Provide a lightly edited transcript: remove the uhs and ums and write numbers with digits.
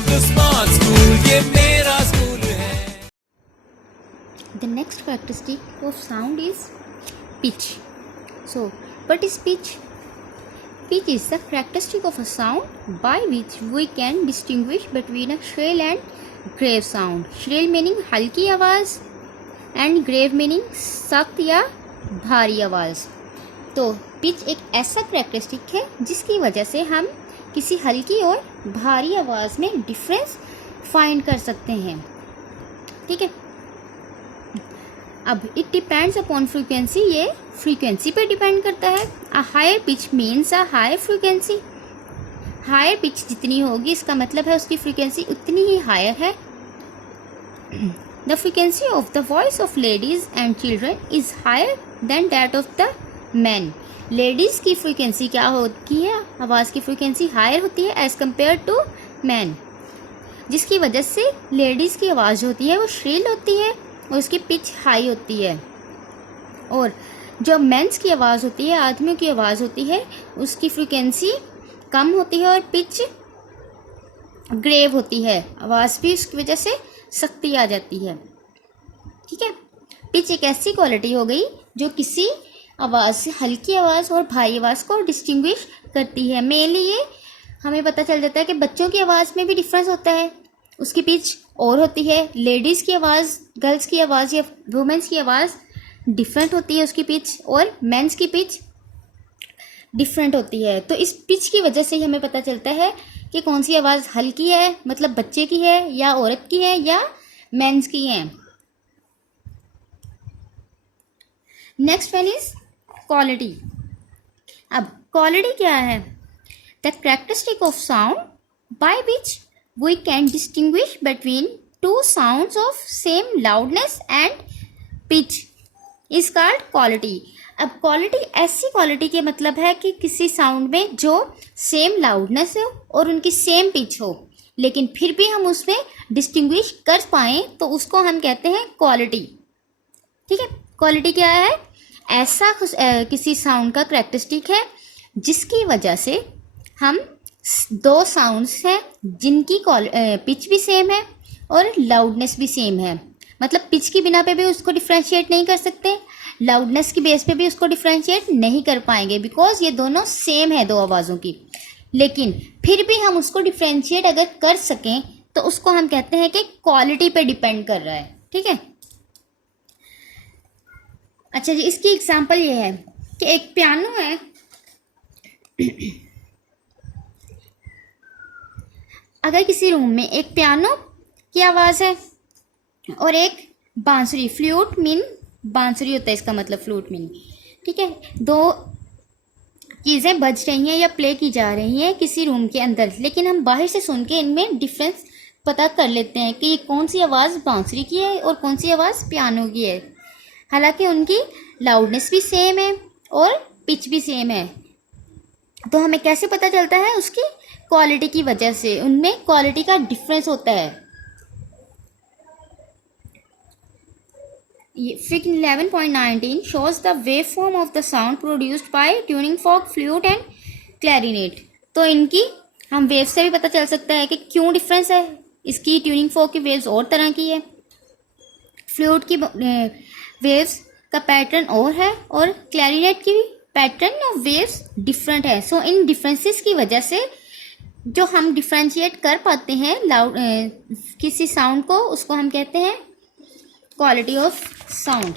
The smart school, ये मेरा school है। The next characteristic of sound is pitch. So, what is pitch? Pitch is the characteristic of a sound by which we can distinguish between a shrill and grave sound. Shrill meaning हल्की आवाज़ and grave meaning सख्त या भारी आवाज़। तो pitch एक ऐसा characteristic है जिसकी वजह से हम किसी हल्की और भारी आवाज़ में डिफरेंस फाइंड कर सकते हैं। ठीक है, अब इट डिपेंड्स अपॉन फ्रीक्वेंसी, ये फ्रीक्वेंसी पे डिपेंड करता है। A higher pitch means a higher frequency. Higher pitch जितनी होगी इसका मतलब है उसकी फ्रीक्वेंसी उतनी ही हायर है। The frequency of the voice of ladies and children is higher than that of the man. Ladies की फ्रीक्वेंसी क्या होती है, आवाज़ की फ्रीक्वेंसी हायर होती है एज़ कम्पेयर टू मैन, जिसकी वजह से लेडीज़ की आवाज़ होती है वो श्रील होती है और उसकी पिच हाई होती है। और जो मेंस की आवाज़ होती है, आदमियों की आवाज़ होती है, उसकी फ्रीक्वेंसी कम होती है और पिच ग्रेव होती है, आवाज़ भी उसकी वजह से सख्ती आ जाती है। ठीक है, पिच एक ऐसी क्वालिटी हो गई जो किसी आवाज़ से हल्की आवाज़ और भारी आवाज़ को डिस्टिंग्विश करती है। मेनली ये हमें पता चल जाता है कि बच्चों की आवाज़ में भी डिफरेंस होता है, उसकी पिच और होती है। लेडीज़ की आवाज़, गर्ल्स की आवाज़ या वुमेंस की आवाज़ डिफरेंट होती है उसकी पिच, और मेंस की पिच डिफरेंट होती है। तो इस पिच की वजह से ही हमें पता चलता है कि कौन सी आवाज़ हल्की है, मतलब बच्चे की है या औरत की है या मेंस की है। Next one is quality. अब क्वालिटी क्या है? The characteristic of sound by which we can distinguish between two sounds of same loudness and pitch is called quality। अब क्वालिटी ऐसी क्वालिटी के मतलब है कि किसी साउंड में जो सेम लाउडनेस हो और उनकी सेम पिच हो, लेकिन फिर भी हम उसमें डिस्टिंग्विश कर पाएँ तो उसको हम कहते हैं क्वालिटी। ठीक है, क्वालिटी क्या है? ऐसा किसी साउंड का कैरेक्टरिस्टिक है जिसकी वजह से हम दो साउंड्स हैं जिनकी पिच भी सेम है और लाउडनेस भी सेम है, मतलब पिच की बिना पे भी उसको डिफ्रेंशिएट नहीं कर सकते, लाउडनेस की बेस पे भी उसको डिफ्रेंशिएट नहीं कर पाएंगे, बिकॉज ये दोनों सेम है दो आवाज़ों की। लेकिन फिर भी हम उसको डिफ्रेंशिएट अगर कर सकें तो उसको हम कहते हैं कि क्वालिटी पे डिपेंड कर रहा है। ठीक है, अच्छा जी, इसकी एग्जांपल ये है कि एक पियानो है, अगर किसी रूम में एक पियानो की आवाज़ है और एक बांसुरी, फ्लूट मीन बांसुरी होता है इसका मतलब, फ्लूट मीन, ठीक है, दो चीज़ें बज रही हैं या प्ले की जा रही हैं किसी रूम के अंदर, लेकिन हम बाहर से सुन के इनमें डिफरेंस पता कर लेते हैं कि कौन सी आवाज़ बांसुरी की है और कौन सी आवाज़ पियानो की है, हालांकि उनकी लाउडनेस भी सेम है और पिच भी सेम है। तो हमें कैसे पता चलता है? उसकी क्वालिटी की वजह से, उनमें क्वालिटी का डिफरेंस होता है। Fig 11.19 shows the waveform of the sound produced by tuning fork, flute and clarinet। तो इनकी हम वेव से भी पता चल सकता है कि क्यों डिफरेंस है। इसकी ट्यूनिंग फोक की वेव्स और तरह की है, फ्लूट की वेव्स का पैटर्न और है, और क्लैरिनेट की पैटर्न ऑफ वेव्स डिफरेंट है। सो इन डिफरेंसेस की वजह से जो हम डिफ्रेंशिएट कर पाते हैं किसी साउंड को, उसको हम कहते हैं क्वालिटी ऑफ साउंड।